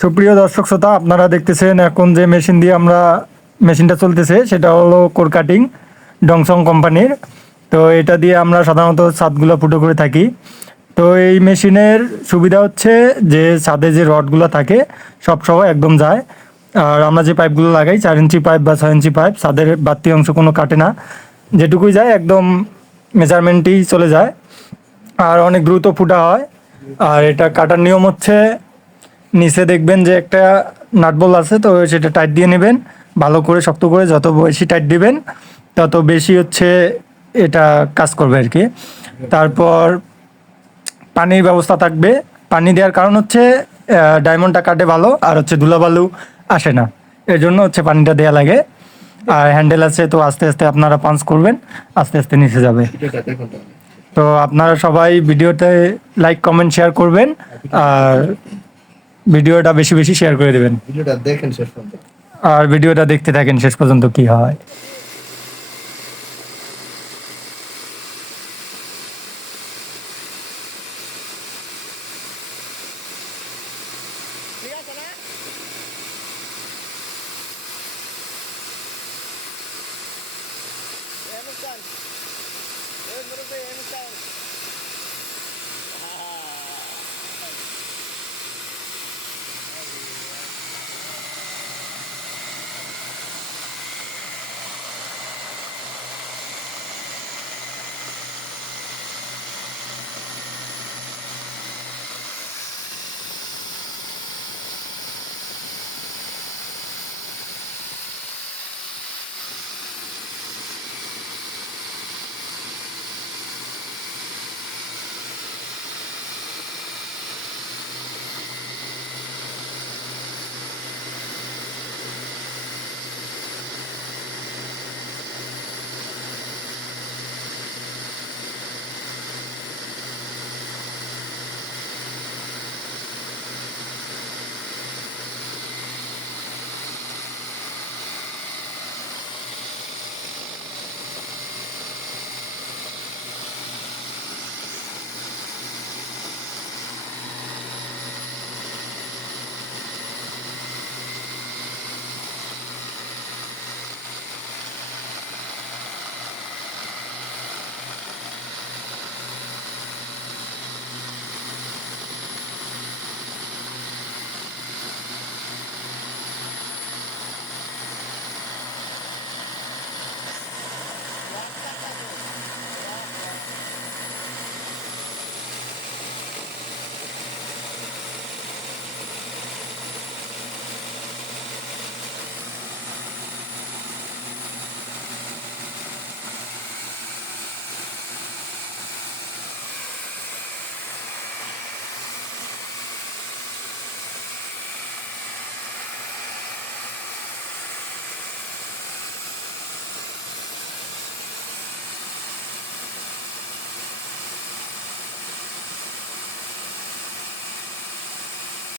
সুপ্রিয় দর্শক শ্রোতা, আপনারা দেখতেছেন এখন যে মেশিন দিয়ে আমরা, মেশিনটা চলতেছে, সেটা হলো কোর কাটিং ডংসং কোম্পানির। তো এটা দিয়ে আমরা সাধারণত ছাদগুলো ফুটো করে থাকি। তো এই মেশিনের সুবিধা হচ্ছে যে ছাদে যে রডগুলো থাকে, সব সহ একদম যায়। আর আমরা যে পাইপগুলো লাগাই, চার ইঞ্চি পাইপ বা ছয় ইঞ্চি পাইপ, ছাদের বাড়তি অংশ কোনো কাটে না। যেটুকুই যায়, একদম মেজারমেন্টই চলে যায়। আর অনেক দ্রুত ফুটা হয়। আর এটা কাটার নিয়ম হচ্ছে নিচে দেখবেন যে একটা নাটবল আছে, তো সেটা টাইট দিয়ে নেবেন। ভালো করে শক্ত করে যত বেশি টাইট দিবেন, তত বেশি হচ্ছে এটা কাজ করবে আর কি তারপর পানির ব্যবস্থা থাকবে। পানি দেওয়ার কারণ হচ্ছে ডায়মন্ডটা কাটে ভালো, আর হচ্ছে ধুলাবালু আসে না। এর জন্য হচ্ছে পানিটা দেওয়া লাগে। আর হ্যান্ডেল আছে, তো আস্তে আস্তে আপনারা পাঞ্চ করবেন, আস্তে আস্তে নিচে যাবে। তো আপনারা সবাই ভিডিওতে লাইক কমেন্ট শেয়ার করবেন। আর ভিডিওটা বেশি বেশি শেয়ার করে দেবেন। ভিডিওটা দেখেন শেষ পর্যন্ত। আর ভিডিওটা দেখতে থাকেন শেষ পর্যন্ত কি হয়।